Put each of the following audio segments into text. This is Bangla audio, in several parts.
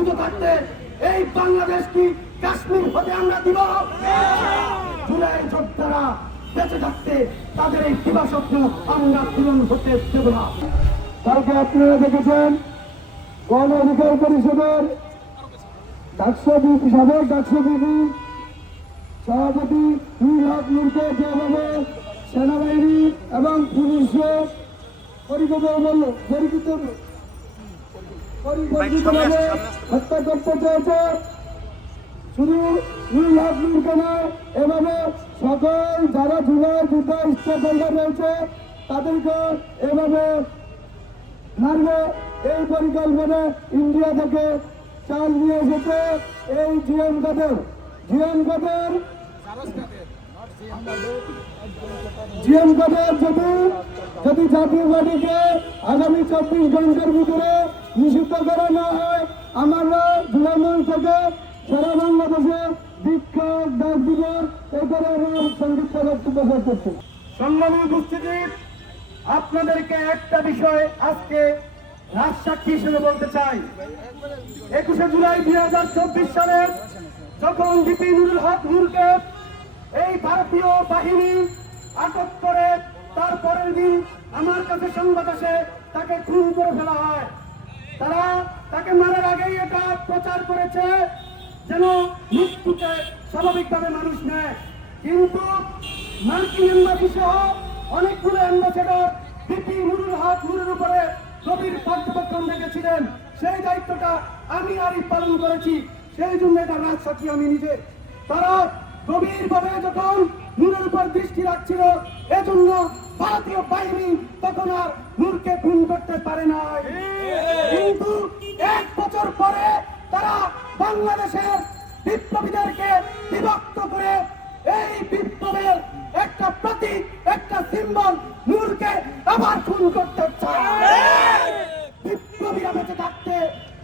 জীবিত থাকতে এই বাংলাদেশ কি কাশ্মীর হতে আমরা দিব? জুলাই যোদ্ধারা বেঁচে থাকতে তাদের এই দিবা স্বপ্ন আমরা পূরণ হতে দেব না। কালকে আপনারা দেখেছেন গণ অধিকার পরিষদের সাবেক ডাকসুবিপি সভাপতি 2 লাখ নূরকে যেভাবে সেনাবাহিনী এবং পুলিশকে পরিকল্পিতভাবে হত্যা করতে চেয়েছে। শুধু 2 লাখ নূরকে নয়, এভাবে সকল যারা জুলাই যুদ্ধ স্টেক হোল্ডার রয়েছে তাদেরকে এভাবে মারবে। এই পরিকল্পনা ইন্ডিয়া থেকে চাল নিয়ে এসেছে এই জিএম কাদের যদি জাতীয় পার্টিকে আগামী 24 ঘন্টার ভিতরে নিষিদ্ধ করা না হয়, আমরা জুলাই মঞ্চ থেকে সারা বাংলাদেশে বিক্ষোভ ডাক দিব। এরপরে আমরা সংক্ষিপ্ত বক্তব্য শেষ করছি। সংগ্রামী উপস্থিতি, আপনাদেরকে একটা বিষয় আজকে রাজসাক্ষী হিসেবে বলতে চাই। 21শে জুলাই 2024 সালে যখন ডিপি নুরুল হক নূরকে এই ভারতীয় বাহিনী আটক করে তার পরের দিন আমার কাছে সংবাদ আসে তাকে খুন করে ফেলা হয়। তারা তাকে মারার আগেই এটা প্রচার করেছে যেন মৃত্যুকে স্বাভাবিকভাবে মানুষ নেয়, কিন্তু মার্কিন এম্বাসি সহ অনেকগুলো অ্যাম্বাসেডর ডিপি নুরুল হক নূরের উপরে গভীর পর্যবেক্ষণ রেখেছিলেন। সেই দায়িত্বটা আমি আরই পালন করেছি, সেই জন্য এটা রাজসাক্ষী আমি নিজে। তারা গভীরভাবে যখন নূরের উপর দৃষ্টি রাখছিল, এজন্য ভারতীয় বাহিনী তখন আর নূরকে খুন করতে পারে নাই। কিন্তু 1 বছর পরে তারা বাংলাদেশের বিপ্লবীদেরকে বিভক্ত করে এই বিপ্লবের একটা প্রতীক, একটা সিম্বল নূরকে আবার খুন করতে চায়। বিপ্লবীরা বেঁচে থাকতে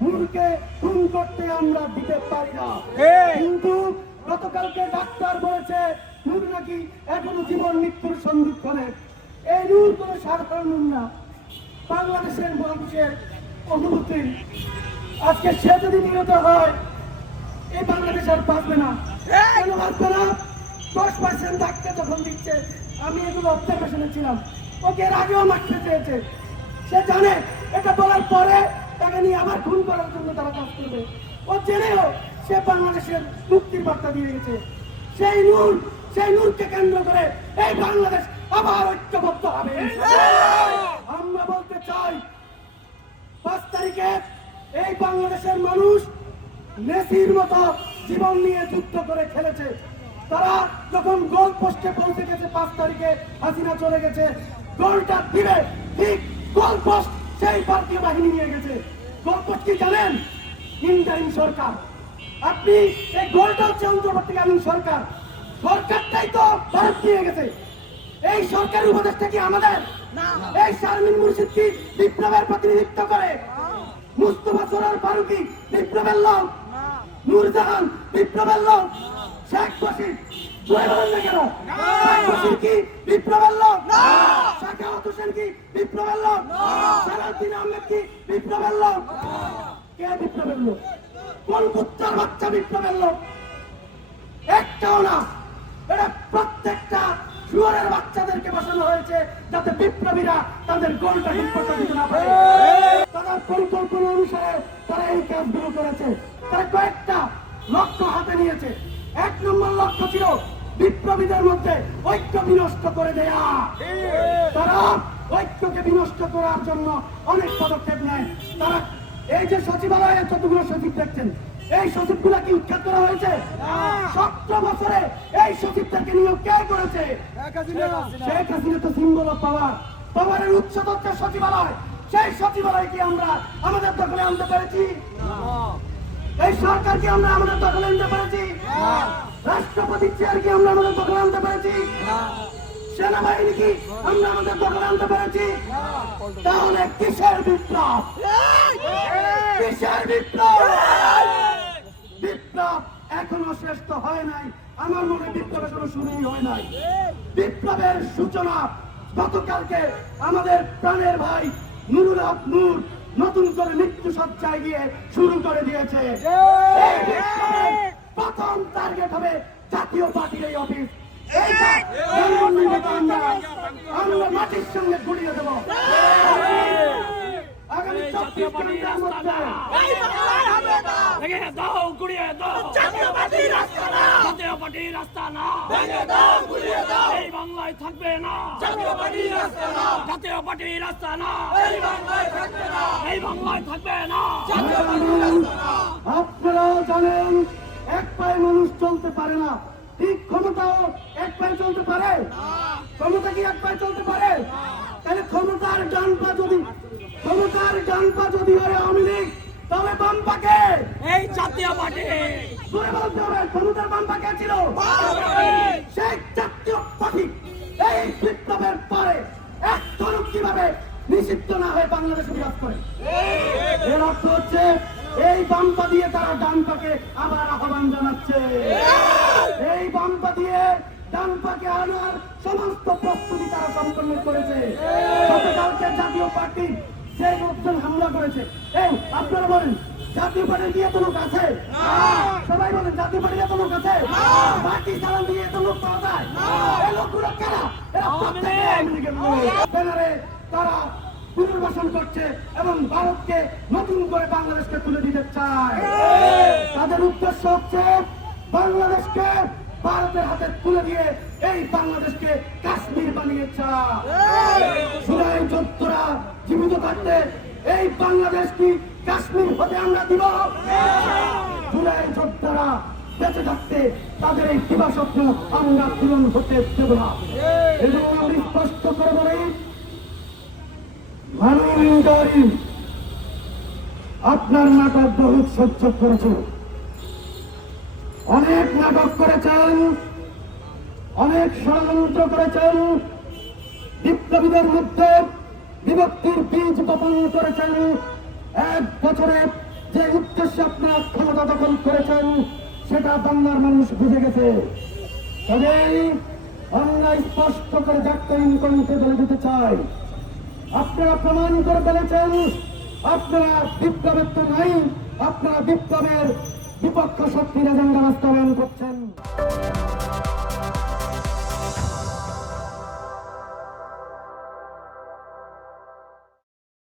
নূরকে খুন করতে আমরা দিতে পারি না। কিন্তু গতকালকে ডাক্তার বলেছে নূর নাকি এখনো জীবন মৃত্যুর সন্ধিক্ষণে। এই নূর কোন সাধারণ নূর না, বাংলাদেশের মানুষের অনুভূতি। আজকে সে যদি নিহত হয়, এই বাংলাদেশ আর বাঁচবে না। কেন বাঁচবে না? 10% ডাক্তার যখন দিচ্ছে, আমি এগুলো অবজারভেশনে ছিলাম, ওকে এর আগেও মারতে চেয়েছে। সে জানে এটা বলার পরে তাকে নিয়ে আবার খুন করার জন্য তারা কাজ করবে। ও জেনেও সে বাংলাদেশের মুক্তির বার্তা দিয়ে গেছে। সেই নূরকে কেন্দ্র করে এই বাংলাদেশ আবার ঐক্যবদ্ধ হবে। আমরা বলতে চাই, 5 তারিখে এই বাংলাদেশের মানুষ মেসির মতো জীবন নিয়ে যুদ্ধ করে খেলেছে। তারা যখন গোল পোস্টে পৌঁছে গেছে, 5 তারিখে হাসিনা চলে গেছে, গোলটা দিবে ঠিক গোল পোস্ট সেই ভারতীয় বাহিনী নিয়ে গেছে। গোল পোস্ট কি জানেন? ইন্টারিম সরকার। আপনি এই গোলটা হচ্ছে অন্তর্বর্তীকালীন সরকার, সরকারটাই তো ভারত নিয়ে গেছে। এই সরকারের উপদেষ্টা কি আমাদের? এই শারমিন মুর্শিদ কি বিপ্লবের প্রতিনিধিত্ব করে? মুস্তফা সরোয়ার ফারুকী বিপ্লবের লোক? নূরজাহান বিপ্লবের লোক? শেখ বশির কি বিপ্লবের লোক? শাখাওয়াত হোসেন কি বিপ্লবের লোক? সালাউদ্দিন আহমেদ কি বিপ্লবের লোক? কে বিপ্লবের লোক? কোন কুত্তার বাচ্চা বিপ্লবের লোক? একটাও না। এটা প্রত্যেকটা শুয়োরের বাচ্চাদেরকে বসানো হয়েছে যাতে বিপ্লবীরা তাদের গোলটা ঠিক করতে দিতে না পারে। তাদের পরিকল্পনা অনুসারে তারা এই কাজগুলো করেছে। তারা কয়েকটা লক্ষ্য হাতে নিয়েছে। 1 নম্বর লক্ষ্য ছিল বিপ্লবীদের মধ্যে ঐক্য বিনষ্ট করে দেয়া। তারা ঐক্যকে বিনষ্ট করার জন্য অনেক পদক্ষেপ নেয়। তারা এই যে সচিবালয়ে যতগুলো সচিব দেখছেন, এই সচিবগুলা কি উৎখাত করা হয়েছে? 17 বছরে এই সচিবদেরকে নিয়োগ কে করেছে? শেখ হাসিনা তো সিম্বল অফ পাওয়ার। পাওয়ারের উৎস হচ্ছে সচিবালয়। সেই সচিবালয় কি আমরা আমাদের দখলে আনতে পেরেছি? এই সরকার কি আমরা আমাদের দখলে আনতে পেরেছি? রাষ্ট্রপতি চেয়ার কি আমরা আমাদের দখলে আনতে পেরেছি? সেনাবাহিনী কি আমরা আমাদের দখলে আনতে পেরেছি? তাহলে কিসের বিপ্লব? কিসের বিপ্লব? বিপ্লব এখনো শেষ তো হয় নাই। আমার মনে বিপ্লব এখনো শুরুই হয় নাই। বিপ্লবের সূচনা গতকালকে আমাদের প্রাণের ভাই নুরুল হক নূর নতুন করে মৃত্যু সজ্জায় গিয়ে শুরু করে দিয়েছে। এই বিপ্লবের প্রথম টার্গেট হবে জাতীয় পার্টির এই অফিস। এইটা আমরা মাটির সঙ্গে গুড়িয়ে দেবো। আগামী 24 ঘন্টার মধ্যে জাতীয় পার্টির রাস্তা না এই বাংলায় থাকবে না। জাতীয় পার্টির রাস্তা না এই বাংলায় থাকবে না। আপনারা জানেন এক পায়ে মানুষ চলতে পারে না, ঠিক ক্ষমতাও এক পায়ে চলতে পারে? ক্ষমতা কি এক পায়ে চলতে পারে? তাহলে ক্ষমতার ডান পা যদি হয় আওয়ামী লীগ, তবে বাম পাকে এই জাতীয় পার্টি ধরে বলতে হবে ক্ষমতার বাম পাকে ছিল সেই জাতীয় পার্টি। এই বিপ্লবের পরে এক তরুণ কিভাবে নিষিদ্ধ না হয়ে বাংলাদেশে বিরাজ করে? এর অর্থ হচ্ছে এই বাম্পা দিয়ে তারা ডান পাকে আবার আহ্বান জানাচ্ছে। এই বাম্পা দিয়ে ডান পাকে আনার সমস্ত প্রস্তুতি তারা সম্পন্ন করেছে। গতকালকে জাতীয় পার্টি যে লোকজন হামলা করেছে, এই আপনারা বলেন জাতীয় পার্টি দিয়ে এত লোক আছে? সবাই বলেন জাতীয় পার্টি এত লোক আছে? বাকি চালান দিয়ে এত লোক পাওয়া যায়? এই লোকগুলো কেনা এরা প্রত্যেকে আওয়ামী লীগের লোক। ব্যানারে তারা পুনর্বাসন করছে এবং ভারতকে নতুন করে বাংলাদেশকে তুলে দিতে চায়। তাদের উদ্দেশ্য হচ্ছে বাংলাদেশকে ভারতের হাতে তুলে দিয়ে এই বাংলাদেশকে কাশ্মীর বানিয়ে চায়। জুলাই যোদ্ধারা জীবিত থাকতে এই বাংলাদেশ কি কাশ্মীর হতে আমরা দিব? জুলাই যোদ্ধারা বেঁচে থাকতে তাদের এই দিবা স্বপ্ন আমরা পূরণ হতে দেব না। এবং আমি স্পষ্ট করে বলি, আপনার নাটক বহুত সহ্য করেছে, অনেক নাটক করেছেন, অনেক ষড়যন্ত্র করেছেন, বিপ্লবীদের মধ্যে বিভক্তির বীজ বপন করেছেন। 1 বছরে যে উদ্দেশ্যে আপনারা ক্ষমতা দখল করেছেন সেটা বাংলার মানুষ বুঝে গেছে। তবেই আমরা স্পষ্ট করে জাতীয়করণকে বলে দিতে চাই, আপনারা প্রমাণ করে ফেলেছেন আপনারা বিপ্লবের তো নাই, আপনারা বিপ্লবের বিপক্ষ শক্তির এজেন্ডা বাস্তবায়ন করছেন।